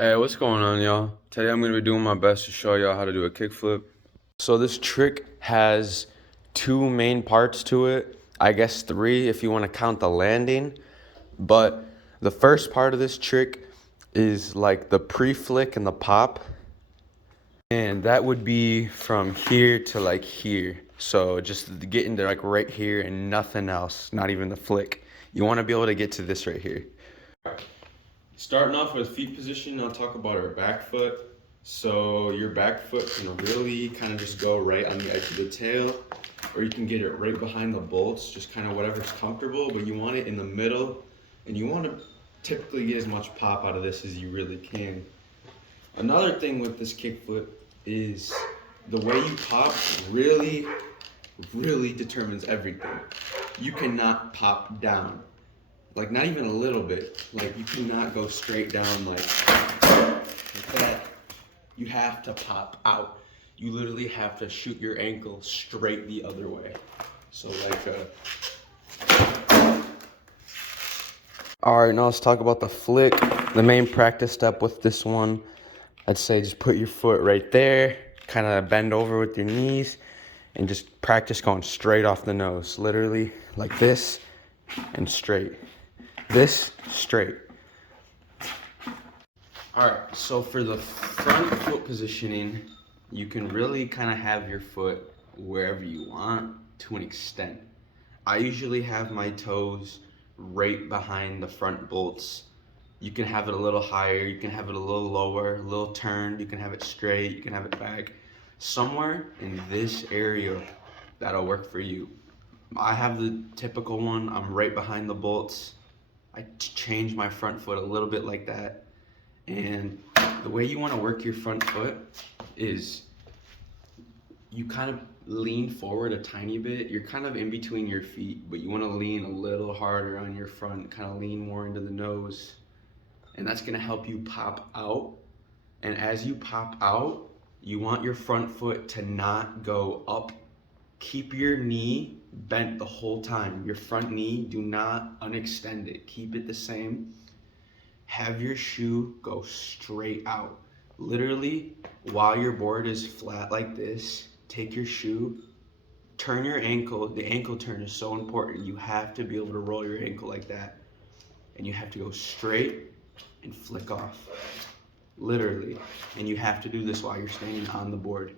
Hey, what's going on, y'all? Today I'm going to be doing my best to show y'all how to do a kickflip. So this trick has two main parts to it. I guess three if you want to count the landing. But the first part of this trick is like the pre-flick and the pop. And that would be from here to like here. So just getting to like right here and nothing else, not even the flick. You want to be able to get to this right here. Starting off with feet position, I'll talk about our back foot. So your back foot can really kind of just go right on the edge of the tail, or you can get it right behind the bolts, just kind of whatever's comfortable, but you want it in the middle, and you want to typically get as much pop out of this as you really can. Another thing with this kickflip is the way you pop really determines everything. You cannot pop down. Like not even a little bit. Like you cannot go straight down like that. You have to pop out. You literally have to shoot your ankle straight the other way. So Alright, now let's talk about the flick. The main practice step with this one, I'd say just put your foot right there, kind of bend over with your knees, and just practice going straight off the nose. Literally like this and straight. This straight. Alright, so for the front foot positioning, you can really kind of have your foot wherever you want to an extent. I usually have my toes right behind the front bolts. You can have it a little higher, you can have it a little lower, a little turned, you can have it straight, you can have it back. Somewhere in this area, that'll work for you. I have the typical one, I'm right behind the bolts. I change my front foot a little bit like that. And the way you want to work your front foot is you kind of lean forward a tiny bit. You're kind of in between your feet, but you want to lean a little harder on your front, kind of lean more into the nose. And that's going to help you pop out. And as you pop out, you want your front foot to not go up. Keep your knee bent the whole time. Your front knee, do not unextend it. Keep it the same. Have your shoe go straight out. Literally, while your board is flat like this, take your shoe, turn your ankle. The ankle turn is so important. You have to be able to roll your ankle like that. And you have to go straight and flick off. Literally. And you have to do this while you're standing on the board.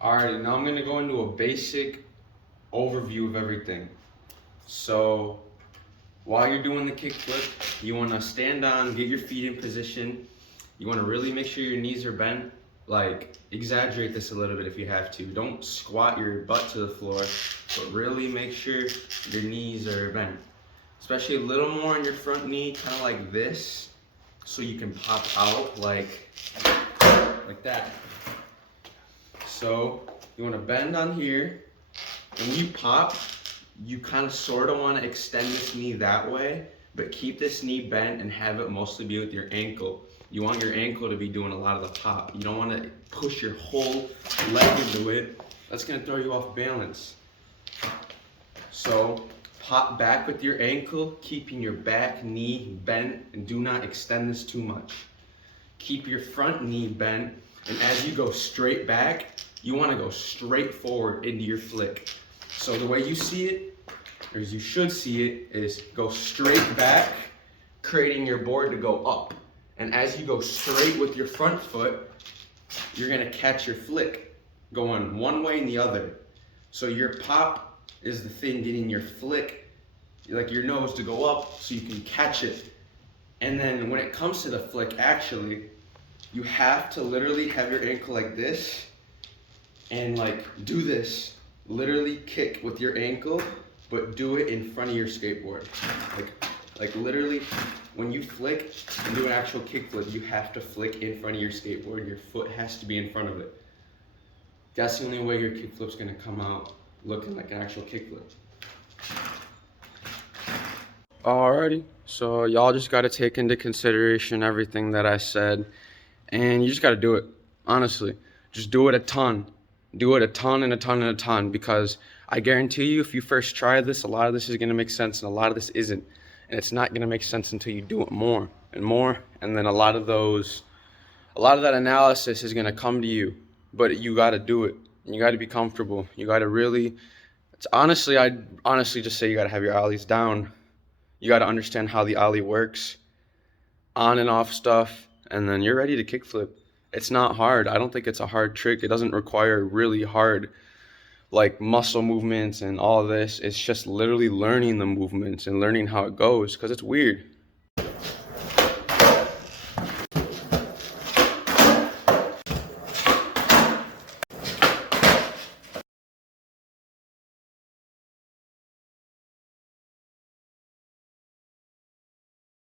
Alright, now I'm going to go into a basic overview of everything. So, while you're doing the kickflip, you want to stand on, get your feet in position. You want to really make sure your knees are bent. Like, exaggerate this a little bit if you have to. Don't squat your butt to the floor, but really make sure your knees are bent. Especially a little more on your front knee, kind of like this, so you can pop out like that. So you want to bend on here. When you pop, you kind of sort of want to extend this knee that way, but keep this knee bent and have it mostly be with your ankle. You want your ankle to be doing a lot of the pop. You don't want to push your whole leg into it. That's going to throw you off balance. So pop back with your ankle, keeping your back knee bent, and do not extend this too much. Keep your front knee bent, and as you go straight back, you want to go straight forward into your flick. So the way you see it, or as you should see it, is go straight back, creating your board to go up. And as you go straight with your front foot, you're going to catch your flick going one way and the other. So your pop is the thing getting your flick, like your nose, to go up so you can catch it. And then when it comes to the flick, actually, you have to literally have your ankle like this and like do this. Literally kick with your ankle, but do it in front of your skateboard. Like literally, when you flick and do an actual kickflip, you have to flick in front of your skateboard. Your foot has to be in front of it. That's the only way your kickflip's gonna come out looking like an actual kickflip. Alrighty, so y'all just gotta take into consideration everything that I said, and you just gotta do it. Honestly, just do it a ton. Do it a ton and a ton and a ton, because I guarantee you, if you first try this, a lot of this is gonna make sense and a lot of this isn't. and it's not gonna make sense until you do it more and more, and then a lot of that analysis is gonna come to you, but you gotta do it. You gotta be comfortable. You gotta really, I'd honestly just say you gotta have your ollies down. You gotta understand how the ollie works, on and off stuff, and then you're ready to kickflip. It's not hard. I don't think it's a hard trick. It doesn't require really hard like muscle movements and all of this. It's just literally learning the movements and learning how it goes, because it's weird.